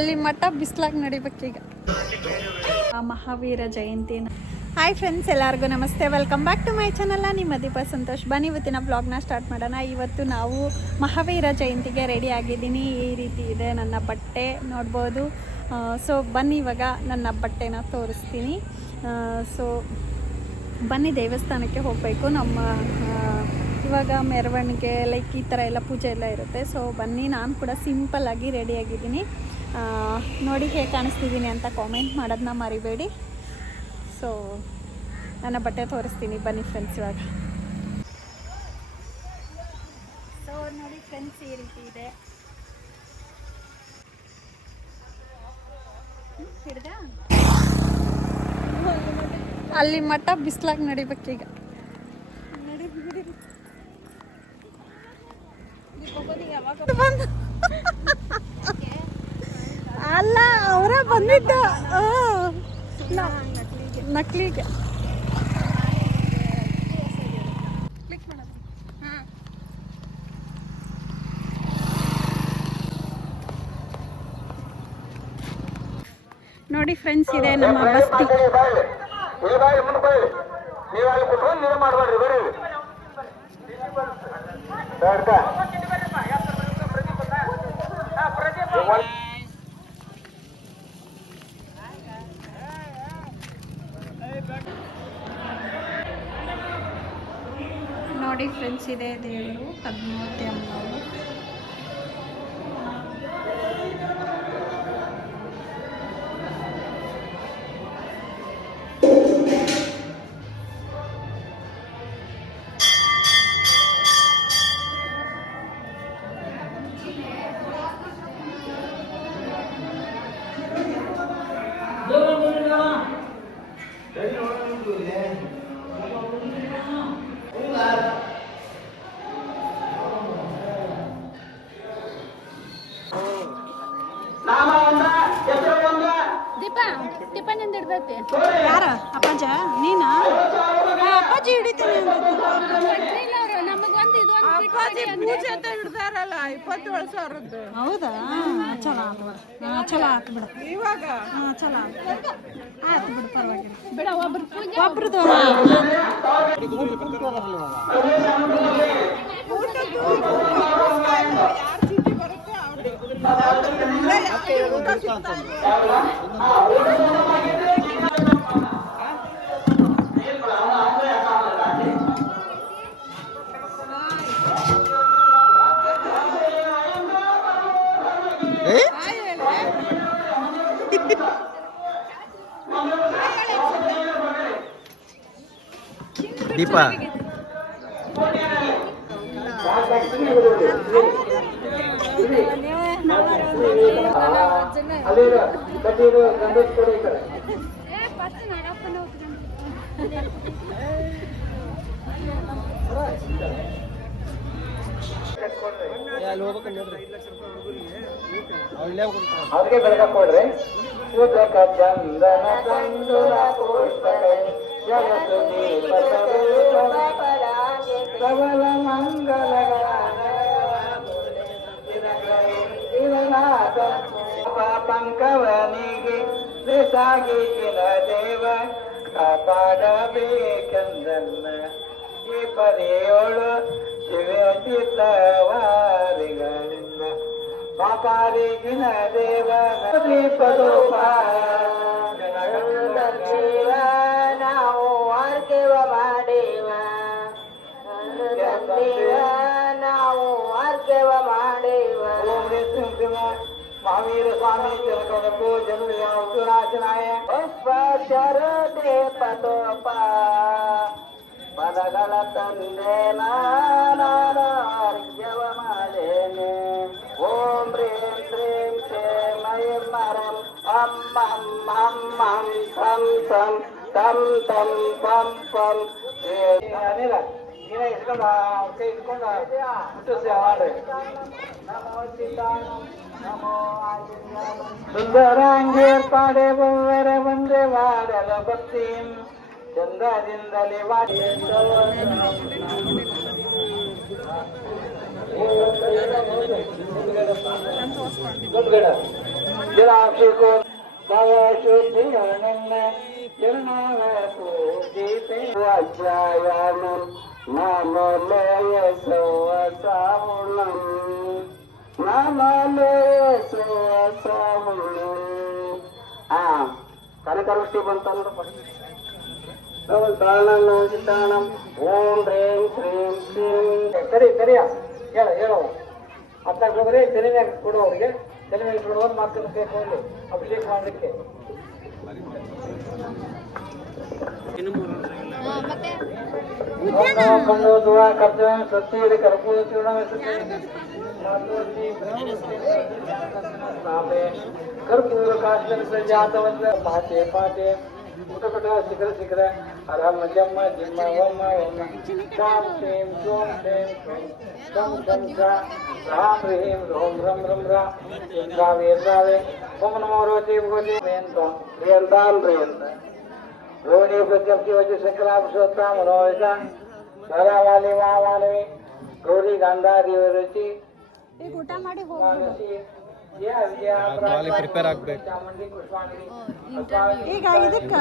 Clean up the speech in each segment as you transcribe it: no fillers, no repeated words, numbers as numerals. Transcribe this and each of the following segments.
ಅಲ್ಲಿ ಮಠ ಬಿಸ್ಲಾಗಿ ನಡಿಬೇಕೀಗ. ಮಹಾವೀರ ಜಯಂತಿನ. ಹಾಯ್ ಫ್ರೆಂಡ್ಸ್, ಎಲ್ಲರಿಗೂ ನಮಸ್ತೆ. Welcome back to my channel. ನಿಮ್ಮ ದೀಪ ಸಂತೋಷ್. ಬನ್ನಿ ಇವತ್ತಿನ ಬ್ಲಾಗ್ನ ಸ್ಟಾರ್ಟ್ ಮಾಡೋಣ. ಇವತ್ತು ನಾವು ಮಹಾವೀರ ಜಯಂತಿಗೆ ರೆಡಿ ಆಗಿದ್ದೀನಿ. ಈ ರೀತಿ ಇದೆ ನನ್ನ ಬಟ್ಟೆ, ನೋಡ್ಬೋದು. ಸೊ ಬನ್ನಿ ಇವಾಗ ನನ್ನ ಬಟ್ಟೆನ ತೋರಿಸ್ತೀನಿ. ಸೊ ಬನ್ನಿ ದೇವಸ್ಥಾನಕ್ಕೆ ಹೋಗಬೇಕು. ನಮ್ಮ ಇವಾಗ ಮೆರವಣಿಗೆ ಲೈಕ್ ಈ ಥರ ಎಲ್ಲ ಪೂಜೆ ಎಲ್ಲ ಇರುತ್ತೆ. ಸೊ ಬನ್ನಿ, ನಾನು ಕೂಡ ಸಿಂಪಲ್ಲಾಗಿ ರೆಡಿಯಾಗಿದ್ದೀನಿ. ನೋಡಿ ಹೇಗೆ ಕಾಣಿಸ್ತಿದ್ದೀನಿ ಅಂತ ಕಾಮೆಂಟ್ ಮಾಡೋದನ್ನ ಮರಿಬೇಡಿ. ಸೊ ನನ್ನ ಬಟ್ಟೆ ತೋರಿಸ್ತೀನಿ, ಬನ್ನಿ ಫ್ರೆಂಡ್ಸ್ ಇವಾಗ. ಸೊ ನೋಡಿ ಫ್ರೆಂಡ್ಸ್, ಈ ರೀತಿ ಇದೆ. ಹಿಡ್ದಾ? ಅಲ್ಲಿ ಮಠ ಬಿಸ್ಲಾಗಿ ನಡಿಬೇಕೀಗ. ಅಲ್ಲ, ಅವರ ಬಂದಿದ್ದ ನಕ್ಲಿಗೆ. ನೋಡಿ ಫ್ರೆಂಡ್ಸ್, ಇದೆ ನಮ್ಮ ಬಸ್ತಿ. ನೋಡಿ ಫ್ರೆಂಡ್ಸ್, ಇದೆ ದೇವರು ಪದ್ಮಾವತಿ ಅಮ್ಮನವರು. ಯಾರ ಅಪ್ಪಾಜ? ನೀನಾ? ಅಪ್ಪಾಜಿ ಹಿಡಿತೀನಿ. ಹೌದಾ? ಚಲೋ ಆತು ಬಿಡ. ಇವಾಗ ಚಲೋ ಆತು ಬಿಡು, ಪರವಾಗಿಲ್ಲ. ಒಬ್ರದ್ದು ದೀಪ. ಅವ್ರಿಗೆ ಬೆಳಕ ಕೊಡ್ರಿ. ಉದಕ ಚಂದನ ಕಂದುಲ ಪುಸ್ತಕ ಜಗಸುತಿ ಸಬಲ ಮಂಗಲಗಳ ಪಂಕವನಿಗೆ ಸಾಗಿನ ದೇವ ಕಾಪಾಡಬೇಕೆಂದನ್ನ ಈ ಪರಿಯೋಳು ಶಿವಚಿತ್ತವಾರಿಗಳಿಂದ ಕಾಪಾಡಿಗಿನ ದೇವನ ದೀಪದೋಪಾಯ ನಾವು ಆರ್ಕೆವ ಮಾಡೇವ, ನಾವು ಆರ್ಕೆವ ಮಾಡೇವ. ಮಹಾವೀರ ಸ್ವಾಮಿ ತಿರುಕಡಕು ಜನುರಾಶನಾಯ ಶರದೆ ಪದೋಪ ಪದಗಳ ತಂದೆ ನಾನಾರ್ಘ್ಯವ ಮಾಡೇನೆ. ಓಂ ಹ್ರೀಂ ಶ್ರೀಂ ಕ್ಷೇಮಯಂ ಮರಂ ಅಂ ಹಂ ಹಂ ಹಂ ಸಂ ಸಂ ತಂ ತಂ ಪಂ ಪಂ. ಅನಿಲ ನೀನ ಇಟ್ಕೊಂಡು ಮುಟ್ಟಿಸಿ ಮಾಡ್ರಿ. ಸುಂದರಾಂಗೇರ್ಪಾಡೆ ಬೊವ್ವರ ಬಂದೆ ವಾಡಲ ಭಕ್ತಿ ಚಂದದಿಂದಲೇ ವಾಡಿ ಮುಂದ್ಗಡೆ ಜಲಾಭಿಷೇಕೋ ಭಾವ ಶುದ್ಧಿಯನ್ನ ಚರಣಾವ ಪೂಜಿತೆ ಅಧ್ಯಾಯನು ನಾಮಲಯ ಸವಸಾವುಣಂ ನಾಮಲಯ ಸವಸಾವುಣಂ. ಕನಕವೃಷ್ಟಿ ಬಂತಂದ್ರೆ ಪ್ರಾಣಂ ಓಂ ಹ್ರೀಂ ಶ್ರೀಂ ಶ್ರೀಂ ಸರಿಯ ಹೇಳು ಅತ್ತಾಗ ಹೋಗ್ರಿ ತೆಲಿಮ್ಯಾಗ ಕೊಡು ಅವ್ರಿಗೆ ತೆಲಿಮ್ಯಾಗ ಕೊಡುವ ಮಕ್ಕಳ ಕೈಕೊಂಡು ಅಭಿಷೇಕ ಮಾಡಲಿಕ್ಕೆ. ಕಣ್ಣು ದುವಾ ಕರ್ತವ್ಯ ಸತ್ಯ ಕರ್ಪೂರ ಚೂರ್ಣ ಕರ್ಪೂರ ಕಾಷ್ಟ ಜಾತವಂತ ಪಾಠೆ ಪಾಠೆ ಮುಖಪಟ ಶಿಖರ ಶಿಖರ ಅರಹಂ ಜಮ್ಮ ಜಿಮ್ಮ ಓಮ ಓಮ ಶಾಂ ಶ್ರೀಂ ಸೋಂ ಶ್ರೀಂ ಶಂ ಶಂ ರಾಂ ಹ್ರೀಂ ರೋಂ ರಂ ರಂ ರಾ ವೇದಾವೆ ಓಂ ನಮೋ ರೋತಿ ಭಗವತಿ ವೇಂತ ವೇಂತಾಲ್ ವೇಂತ ರೋಣಿ ಪ್ರತ್ಯಕ್ಷಿ ವಜ ಶಂಕರಾಭಿಷೋತ್ತ ಮನೋಹಿತ ಸರಾವಾಲಿ ಮಾನವಿ ಗೌರಿ ಗಾಂಧಾರಿ ರುಚಿ ಈಗ ಊಟ ಮಾಡಿ ಹೋಗ್ಬೋದು. ಪ್ರಿಪೇರ್ ಆಗ್ಬೇಕು. ಈಗ ಇದಕ್ಕೆ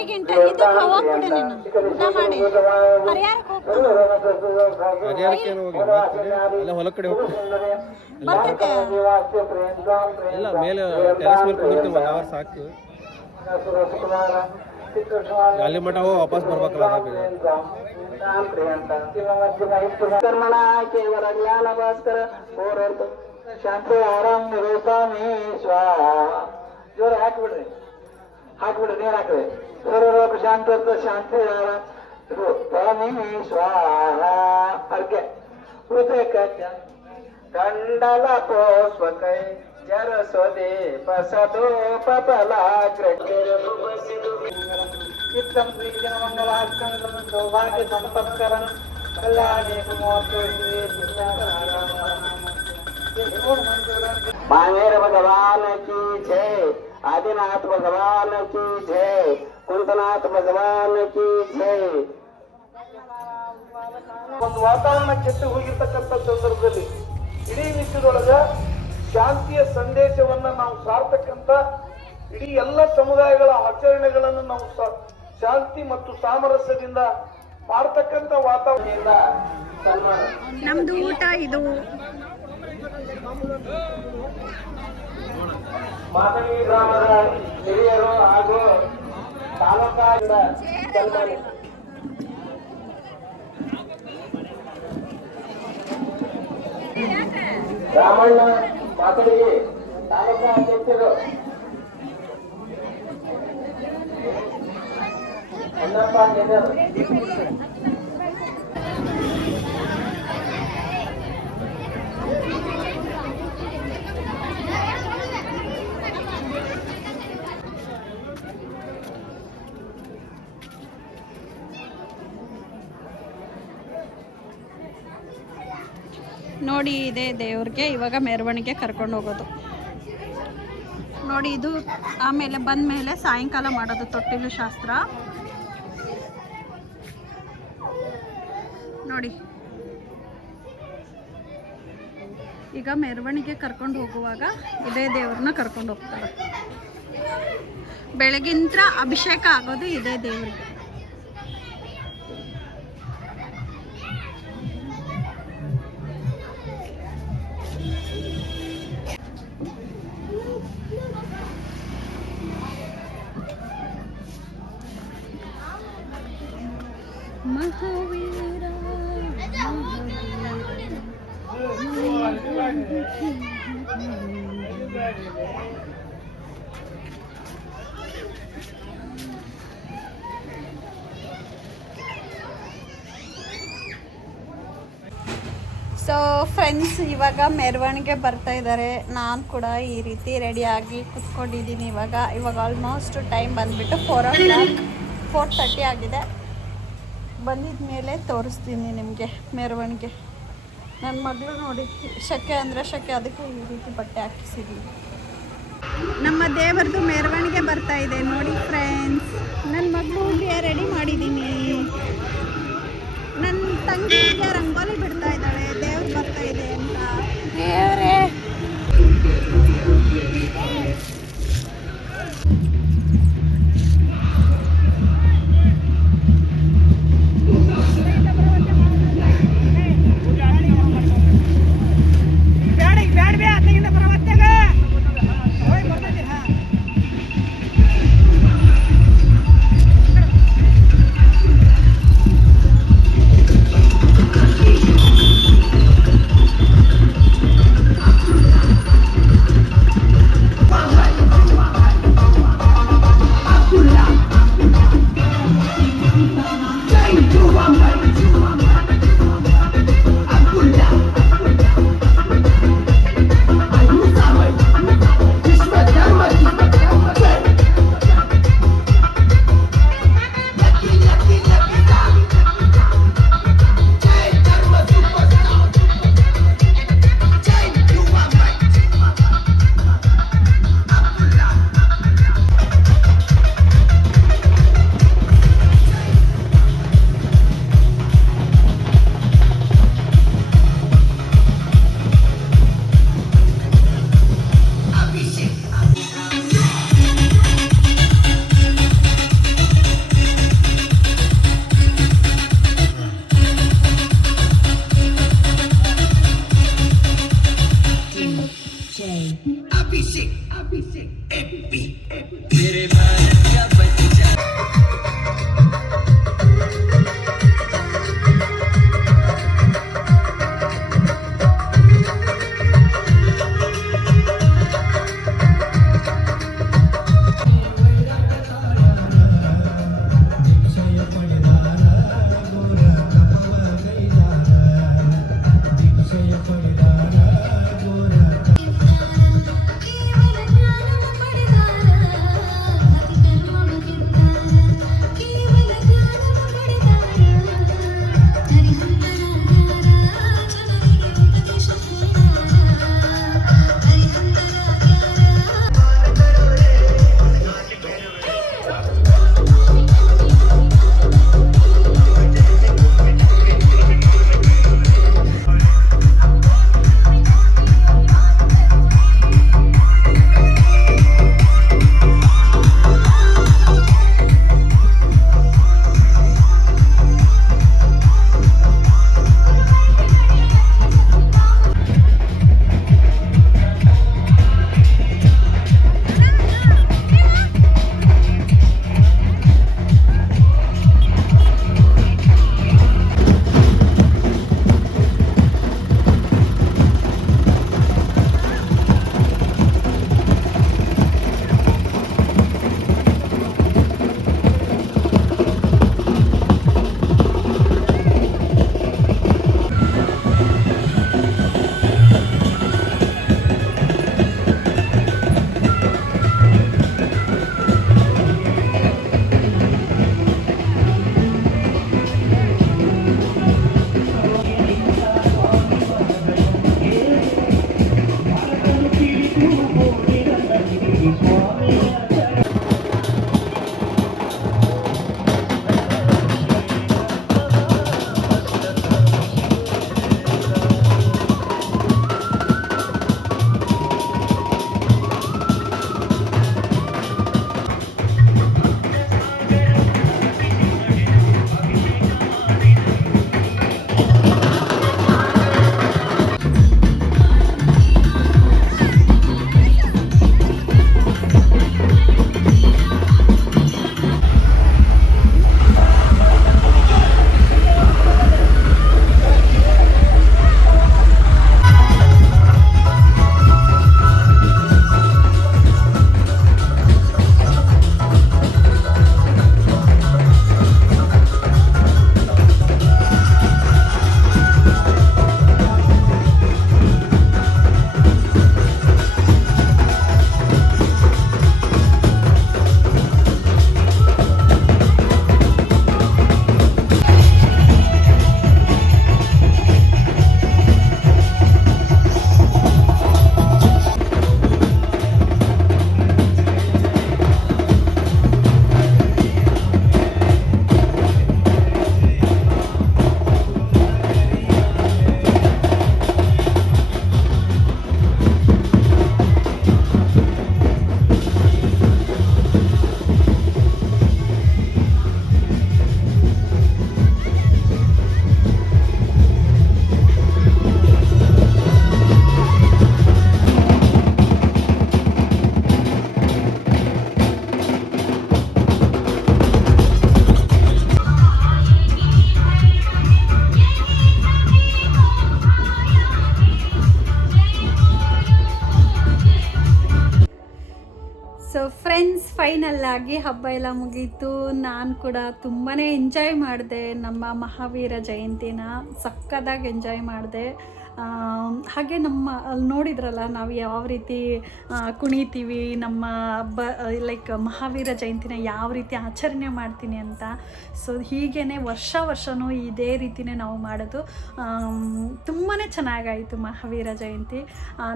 ಈಗ ಇದಕ್ಕೆ ಹೋಗ್ಬಿಡು ನೀನು ಊಟ ಮಾಡಿ ಹರಿಯಾರಕ್ಕೆ ಎಲ್ಲ ಹೊಲ ಕಡೆ ಹೋಗ್ತೀವಿ. ಬರ್ತೈತೆ. ಎಲ್ಲ ಮೇಲೆ ಟೆರೆಸ್ ಮೇಲೆ ಕುಡಿತೀವಿ 1 ಅವರ್ ಸಾಕು. ಅಲ್ಲಿ ಮಠ ಹೋಗಿ ವಾಪಸ್ ಬರ್ಬೇಕಲ್ಲ. ಕರ್ಮಣ ಕೇವಲ ಜ್ಞಾನ ಭಾಸ್ಕರ ಶಾಂತಿ ಆರಾಮ್ ಸ್ವಾಮಿ ಸ್ವಾಹ ಜೋರ ಹಾಕ್ಬಿಡ್ರಿ ನೀರು ಹಾಕ್ರಿ ಸರ್ವಲೋಕ ಶಾಂತಿ ಶಾಂತಿ ಆರಾಮ್ ಸ್ವಾಮಿ ಸ್ವಾಹ ಅರ್ಕೆ ಕಂಡಲ ಪೋಸ್ವಕೈ ಜರ ಸ್ವದೇ ಪಸದೋ ಚಿತ್ತಂ ಪ್ರೀಜನ ಮಂಗಲಾಷ್ಟಂ ಸೌಭಾಗ್ಯ ಸಂಪತ್ಕರಂ ಕಲ್ಯಾಣಿ महावीर भगवान की जय, आदिनाथ भगवान की जय, कुंतनाथ भगवान की जय. ಒಂದು ವಾತಾವರಣ ಕೆಟ್ಟು ಹೋಗಿರ್ತಕ್ಕಂಥ ಸಂದರ್ಭದಲ್ಲಿ ಇಡೀ ವಿಶ್ವದೊಳಗ ಶಾಂತಿಯ ಸಂದೇಶವನ್ನ ನಾವು ಸಾರ್ತಕ್ಕಂಥ ಇಡೀ ಎಲ್ಲ ಸಮುದಾಯಗಳ ಆಚರಣೆಗಳನ್ನು ನಾವು ಶಾಂತಿ ಮತ್ತು ಸಾಮರಸ್ಯದಿಂದ ಮಾಡ್ತಕ್ಕಂಥ ವಾತಾವರಣದಿಂದ ನಮ್ದು ಊಟ ಇದು. ಮಾತಂಗಿ ಗ್ರಾಮದ ಹಿರಿಯರು ಹಾಗೂ ತಾಲೂಕಾದ ರಾಮಣ್ಣ ಮಾತಂಗಿ ತಾಲೂಕಾ ಅಧ್ಯಕ್ಷರು ಅಣ್ಣಪ್ಪ ನೆನರು ನೋಡಿ ಇದೆ ದೇವ್ರಿಗೆ ಇವಾಗ ಮೆರವಣಿಗೆ ಕರ್ಕೊಂಡು ಹೋಗೋದು ನೋಡಿ. ಇದು ಆಮೇಲೆ ಬಂದ ಮೇಲೆ ಸಾಯಂಕಾಲ ಮಾಡೋದು ತೊಟ್ಟಿಲು ಶಾಸ್ತ್ರ ನೋಡಿ. ಈಗ ಮೆರವಣಿಗೆ ಕರ್ಕೊಂಡು ಹೋಗುವಾಗ ಇದೇ ದೇವ್ರನ್ನ ಕರ್ಕೊಂಡು ಹೋಗ್ತಾರೆ. ಬೆಳಗಿಂತ್ರ ಅಭಿಷೇಕ ಆಗೋದು ಇದೇ ದೇವ್ರಿಗೆ. ಮಹಾವೀರ ಸೊ ಫ್ರೆಂಡ್ಸ್, ಇವಾಗ ಮೆರವಣಿಗೆ ಬರ್ತಾ ಇದ್ದಾರೆ. ನಾನು ಕೂಡ ಈ ರೀತಿ ರೆಡಿಯಾಗಿ ಕುತ್ಕೊಂಡಿದ್ದೀನಿ. ಇವಾಗ ಆಲ್ಮೋಸ್ಟ್ ಟೈಮ್ ಬಂದುಬಿಟ್ಟು 4:30 ಆಗಿದೆ. ಬಂದಿದ ಮೇಲೆ ತೋರಿಸ್ತೀನಿ ನಿಮಗೆ ಮೆರವಣಿಗೆ. ನನ್ನ ಮಗಳು ನೋಡಿ, ಶಕೆ ಅಂದರೆ ಶಕೆ, ಅದಕ್ಕೆ ಈ ರೀತಿ ಬಟ್ಟೆ ಹಾಕಿಸಿದ್ದೀನಿ. ನಮ್ಮ ದೇವರದು ಮೆರವಣಿಗೆ ಬರ್ತಾ ಇದೆ ನೋಡಿ ಫ್ರೆಂಡ್ಸ್. ನನ್ನ ಮಗಳಿಗೆ ರೆಡಿ ಮಾಡಿದ್ದೀನಿ. ನನ್ನ ತಂಗಿಗೆ ರಂಗೋಲಿ ಬಿಡ್ತಾ ಇದ್ದಾಳೆ, ದೇವ್ರು ಬರ್ತಾ ಇದೆ ಅಂತ. ದೇವರೇ ಸೊ ಫ್ರೆಂಡ್ಸ್, ಫೈನಲ್ ಆಗಿ ಹಬ್ಬ ಎಲ್ಲ ಮುಗೀತು. ನಾನು ಕೂಡ ತುಂಬಾ ಎಂಜಾಯ್ ಮಾಡಿದೆ. ನಮ್ಮ ಮಹಾವೀರ ಜಯಂತಿನ ಸಕ್ಕದಾಗಿ ಎಂಜಾಯ್ ಮಾಡಿದೆ. ಹಾಗೆ ನಮ್ಮ ಅಲ್ಲಿ ನೋಡಿದ್ರಲ್ಲ ನಾವು ಯಾವ ರೀತಿ ಕುಣಿತೀವಿ, ನಮ್ಮ ಹಬ್ಬ ಲೈಕ್ ಮಹಾವೀರ ಜಯಂತಿನ ಯಾವ ರೀತಿ ಆಚರಣೆ ಮಾಡ್ತೀನಿ ಅಂತ. ಸೊ ಹೀಗೇ ವರ್ಷವೂ ಇದೇ ರೀತಿಯೇ ನಾವು ಮಾಡೋದು. ತುಂಬಾ ಚೆನ್ನಾಗಾಯಿತು ಮಹಾವೀರ ಜಯಂತಿ.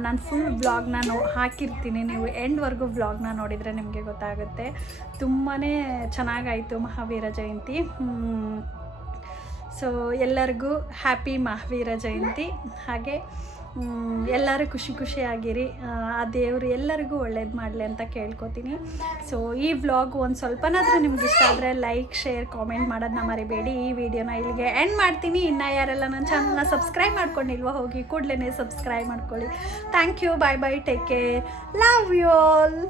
ನಾನು ಫುಲ್ ವ್ಲಾಗ್ನ ಹಾಕಿರ್ತೀನಿ, ನೀವು ಎಂಡ್ವರೆಗೂ ವ್ಲಾಗ್ನ ನೋಡಿದರೆ ನಿಮಗೆ ಗೊತ್ತಾಗುತ್ತೆ. ತುಂಬಾ ಚೆನ್ನಾಗಾಯಿತು ಮಹಾವೀರ ಜಯಂತಿ. ಸೊ ಎಲ್ಲರಿಗೂ ಹ್ಯಾಪಿ ಮಹಾವೀರ ಜಯಂತಿ. ಹಾಗೆ ಎಲ್ಲರೂ ಖುಷಿಯಾಗಿರಿ. ಆ ದೇವರು ಎಲ್ಲರಿಗೂ ಒಳ್ಳೇದು ಮಾಡಲಿ ಅಂತ ಕೇಳ್ಕೊತೀನಿ. ಸೊ ಈ ವ್ಲಾಗ್ ಒಂದು ಸ್ವಲ್ಪನಾದರೂ ನಿಮ್ಗೆ ಇಷ್ಟ ಆದರೆ ಲೈಕ್, ಶೇರ್, ಕಾಮೆಂಟ್ ಮಾಡೋದನ್ನ ಮರಿಬೇಡಿ. ಈ ವಿಡಿಯೋನ ಇಲ್ಲಿಗೆ ಎಂಡ್ ಮಾಡ್ತೀನಿ. ಇನ್ನು ಯಾರೆಲ್ಲ ನನ್ನ ಚಾನಲ್ನ ಸಬ್ಸ್ಕ್ರೈಬ್ ಮಾಡ್ಕೊಂಡಿಲ್ವ ಹೋಗಿ ಕೂಡಲೇ ಸಬ್ಸ್ಕ್ರೈಬ್ ಮಾಡ್ಕೊಳ್ಳಿ. Thank you. Bye bye. Take care. Love you all.